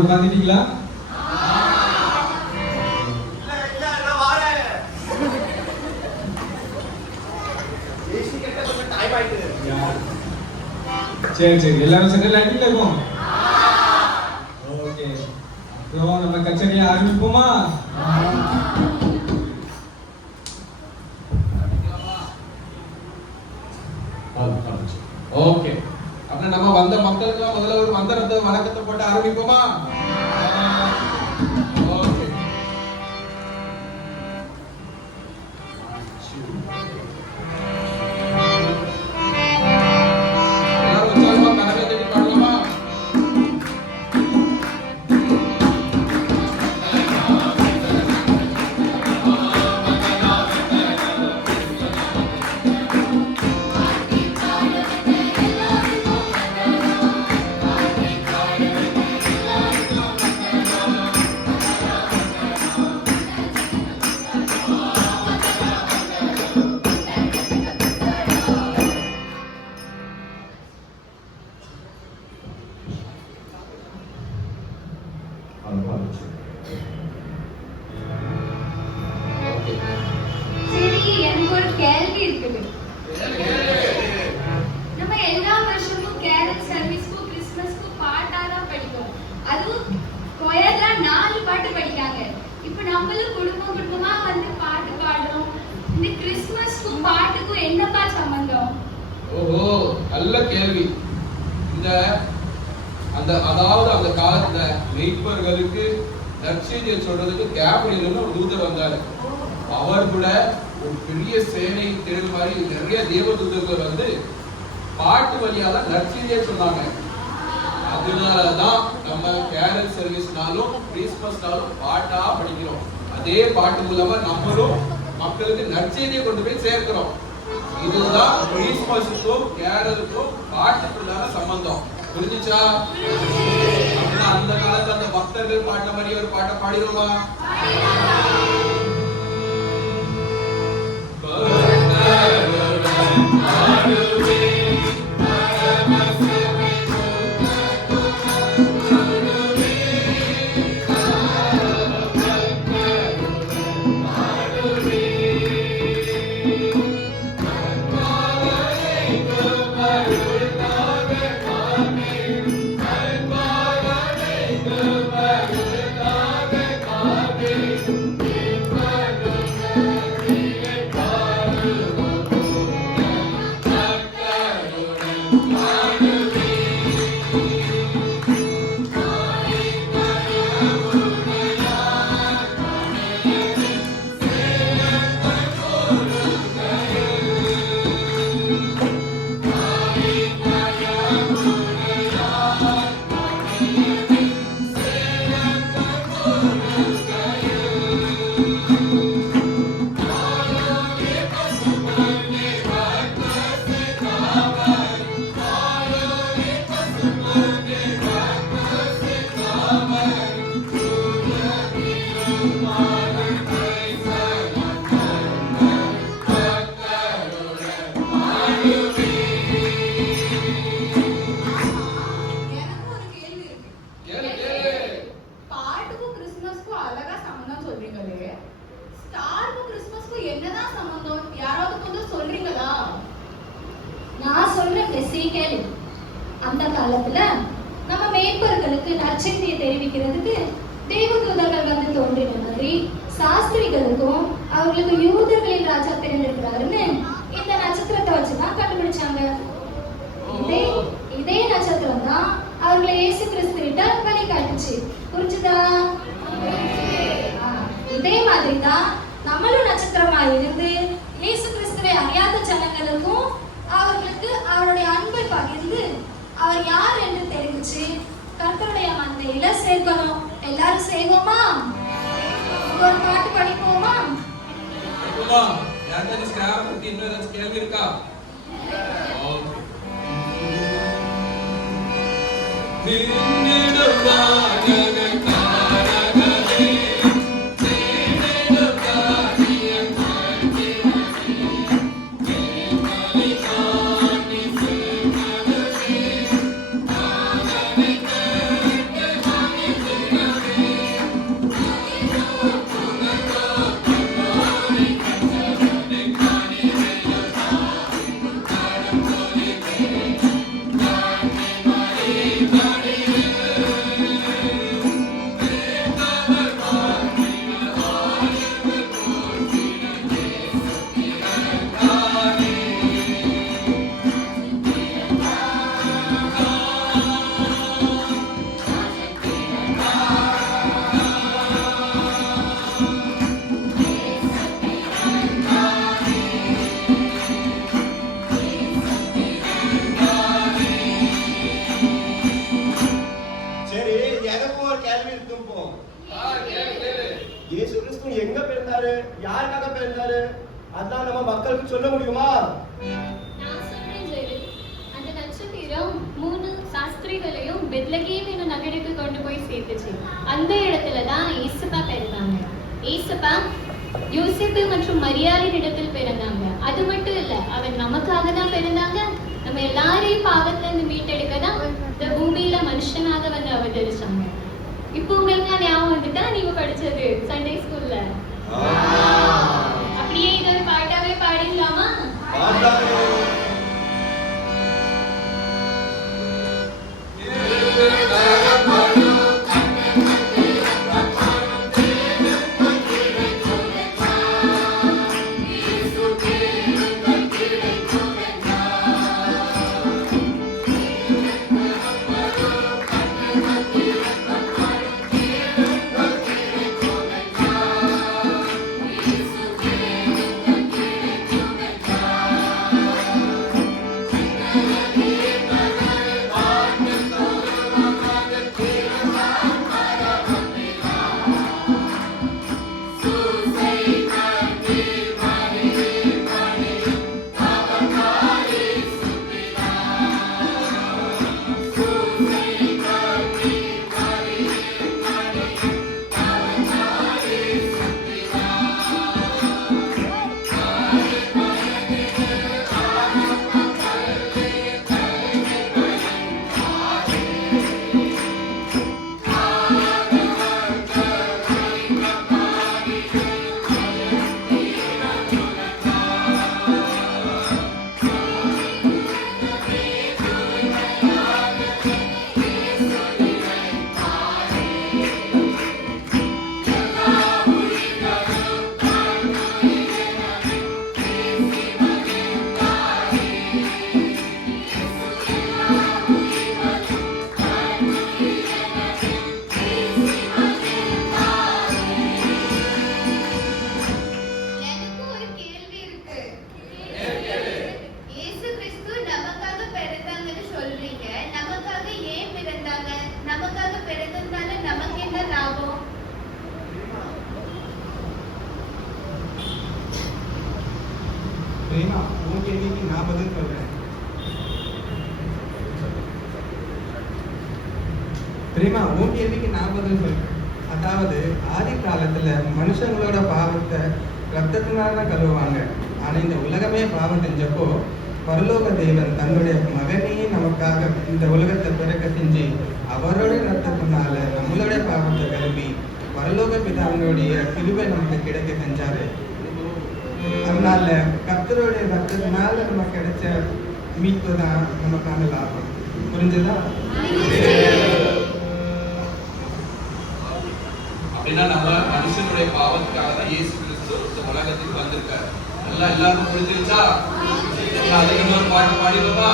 உட்காந்துட்டீங்களா? சரி சரி, எல்லாரும் செட்டில் ஆகிட்டு இருக்கோம். ஓகே, நம்ம கச்சேரியை ஆரம்பிப்போமா? ஓகே, அப்புறம் நம்ம வந்த மக்களுக்கு முதல்ல ஒரு மந்திரத்தை வணக்கத்தை போட்டு ஆரம்பிப்போமா? ஓகே, எல்லாரும் உற்சாகமா கரங்களை தட்டி பாடலாமா? சரி, எனக்கு ஒரு கேள்வி இருக்குது. நம்ம எல்லா வருஷமும் கேரல் சர்வீஸ்க்கும் கிறிஸ்மஸ்க்கும் பாட்டாதான் படிக்கிறோம். அதுவும் கொயர்ல 4 பாட்டு படிக்காங்க. இப்ப நம்மளும் குடும்பம் குடும்பமா வந்து பாட்டு பாடுறோம். இந்த கிறிஸ்மஸ்க்கும் பாட்டுக்கும் என்னப்பா சம்பந்தம்? ஓஹோ, நல்ல கேள்வி. அதாவது அந்த காலத்துல மெய்ப்பர்களுக்கு நற்செய்தியை சொல்றதுக்கு கேப்ரியல்னு ஒரு தூதர் வந்தாரு. அவர் கூட ஒரு பெரிய சேனை திரள் மாதிரி நிறைய தேவதூதர்கள் வந்து பாட்டு வழியால நற்செய்தியை சொன்னாங்க. அதனாலதான் நம்ம கேரல் சர்வீஸ்னாலும் கிறிஸ்மஸ்னாலும் பாட்டா படிக்கிறோம். அதே பாட்டு மூலமா நம்மளும் மக்களுக்கு நற்செய்தியை கொண்டு போய் சேர்க்கிறோம். இதுதான் கிறிஸ்மஸுக்கும் கேரலுக்கும் பாட்டுக்குள்ளான சம்பந்தம். புரிஞ்சுச்சா? அப்படின்னா அந்த காலத்துல அந்த பக்தர்கள் பாட்ட மாதிரி ஒரு பாட்டை பாடிடுவோமா? அந்த காலத்துல நம்ம மேய்ப்பர்களுக்கு நற்செய்தியை தெரிவிக்கிறதுக்கு தேவதூதர்கள் வந்து தோன்றின மாதிரி சாஸ்திரிகளுக்கும் அவர்களுக்கு யூதர்களின் ராஜா தெரிந்திருக்கிறாருன்னு இந்த நட்சத்திரத்தை வச்சுதான் கண்டுபிடிச்சாங்க. இதே நட்சத்திரம் தான் அவர்களை இயேசு கிறிஸ்துவிட்ட வழி காட்டுச்சு. புரிஞ்சுதா? இதே மாதிரி தான் நம்மளும் நட்சத்திரமா இருந்து இயேசு கிறிஸ்துவை அறியாத ஜனங்களுக்கும் அவர்களுக்கு அவருடைய அன்பை பகிர்ந்து அவர் யார் என்று தெரிவிச்சு கர்த்தருடைய மந்தையில சேர்க்கணும். எல்லாரும் செய்வோமா? ஒரு பாட்டு படிப்போமா? கேள்வி இருக்கா? ஒரு கேள்வி இருக்கும் போ. கேளு கேளு. இயேசு கிறிஸ்து எங்க பிறந்தாரு, யாருக்காக பிறந்தாரு, அதான் நம்ம மக்களுக்கு சொல்ல முடியுமா? நான் சொல்றேன் ஜெயலலிதா. அந்த நட்சத்திரம் 3 சாஸ்திரிகளையும் பெத்லகேம் என்ற நகருக்கு கொண்டு போய் சேர்த்துச்சு. அந்த இடத்துல தான் ஏசப்பா பிறந்தாங்க. ஏசப்பா யோசேப்பு மற்றும் மரியாளின் இடத்தில் பிறந்தாங்க. அது மட்டும் இல்ல, அவர் நமக்காக தான் பிறந்தாங்க. நம்ம எல்லாரையும் பாவத்துல இருந்து மீட்டெடுக்க தான் இந்த பூமியில மனுஷனாக வந்து அவதரிச்சாங்க. இப்போ உங்களுக்கு ஞாபகம் வந்துட்டா நீங்க படிச்சது சண்டே ஸ்கூல்ல. அப்படியே இதை ஒரு பாட்டாவே பாடிடலாமா? பிரேமா, உன் கேள்விக்கு நான் பதில் சொல்றேன். பிரேமா, உன் கேள்விக்கு நான் பதில் சொல்றேன். அதாவது ஆதி காலத்துல மனுஷங்களோட பாவத்தை ரத்தத்தினால கழுவுவாங்க. ஆனா இந்த உலகமே பாவம் செஞ்சப்போ பரலோக தேவன் தன்னுடைய மகனையே நமக்காக இந்த உலகத்தை பிறக்க செஞ்சு அவரோட ரத்தத்தினால நம்மளுடைய பாவத்தை கழுவி பரலோக பிதாவினுடைய கிருபை நமக்கு கிடைக்க செஞ்சாரு. அதனால கர்த்தருடைய ரத்தத்தினால நமக்கு கிடைச்ச மீட்பு தான் நமக்கான லாபம். புரிஞ்சுதா? அப்படின்னா நம்ம மனுஷனுடைய பாவத்துக்காக தான் இயேசு கிறிஸ்து இந்த உலகத்துக்கு வந்திருக்காரு. எல்லாம் எல்லாருக்கும் புரிஞ்சிருச்சா? அதுக்கு இன்னொரு பாட்டு பாடிடுமா?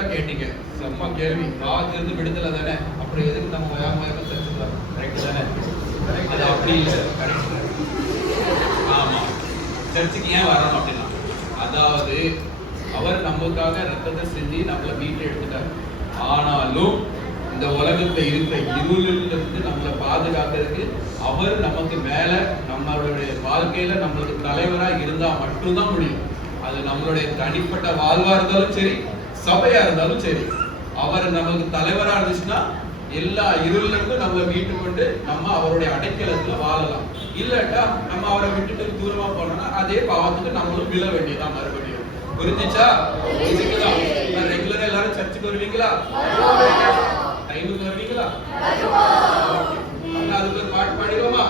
கரெக்டா கேட்டீங்க. செம்ம கேள்வி. ராஜிலிருந்து விடுதலை தானே, அப்புறம் எதுக்கு நம்ம வேகமா சர்ச்சுக்கலாம்? கரெக்ட் தானே? அது அப்படி இல்லை. கரெக்ட். ஆமா, சர்ச்சுக்கு ஏன் வரணும் அப்படின்னா, அதாவது அவர் நமக்காக ரத்தத்தை செஞ்சு நம்மளை மீட்டு எடுத்துட்டார். ஆனாலும் இந்த உலகத்துல இருக்கிற இருளிலிருந்து நம்மளை பாதுகாக்கிறதுக்கு அவர் நமக்கு மேல நம்மளுடைய வாழ்க்கையில நம்மளுக்கு தலைவரா இருந்தா மட்டும்தான் முடியும். அது நம்மளுடைய தனிப்பட்ட வாழ்வா இருந்தாலும் சரி, சபையா இருந்தாலும் சரி. அவர் நமக்கு தலைவரா இருந்துச்சுன்னா எல்லா இருளில இருந்து நம்மளை மீட்டு கொண்டு நம்ம அவருடைய அடைக்கலத்துல வாழலாம். இல்லட்டா நம்ம அவரை விட்டுட்டு தூரமா போனோம்னா அதே பாவத்துக்கு நம்மளும் விழ வேண்டியதான் மறுபடியும். புரிஞ்சுச்சா? ரெகுலரா எல்லாரும் சர்ச்சுக்கு வருவீங்களா? டைமுக்கு வருவீங்களா? அதுக்கு ஒரு பாட்டு பாடிடுவோமா?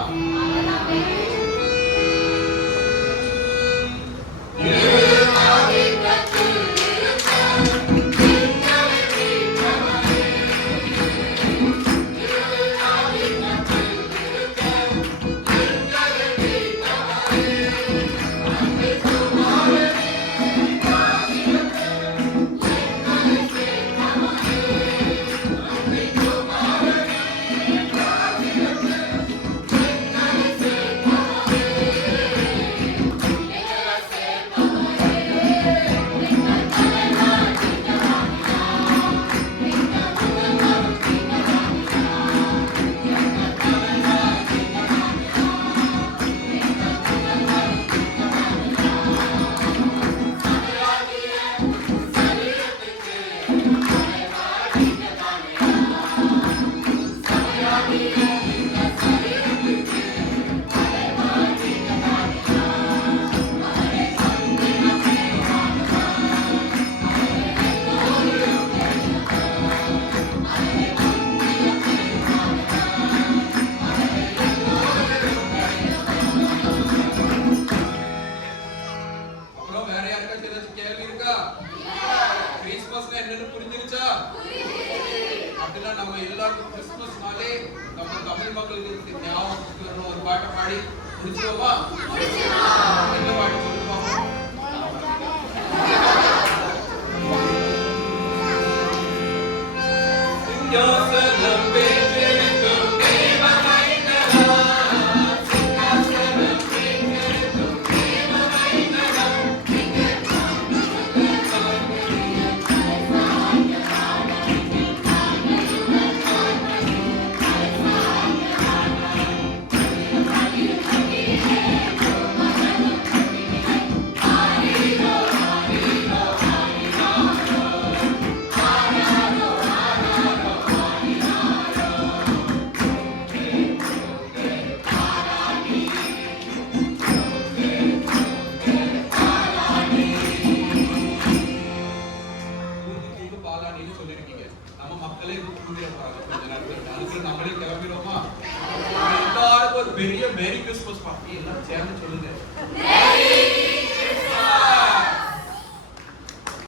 நம்ம எல்லாருக்கும் கிறிஸ்துமஸ்னாலே நம்ம தமிழ் மக்களுக்கு ஞாபகம் ஒரு பாட்டை பாடி முடிச்சிடுவோமா? என்ன பாட்டு சொல்லுமா? நம்ம மக்களே அதுக்கு நம்மளே கிளம்பிடுவோமா? எல்லாருக்கும் ஒரு பெரிய மேரி கிறிஸ்மஸ் பார்ட்டி எல்லாம் சேர்ந்து சொல்லுங்க.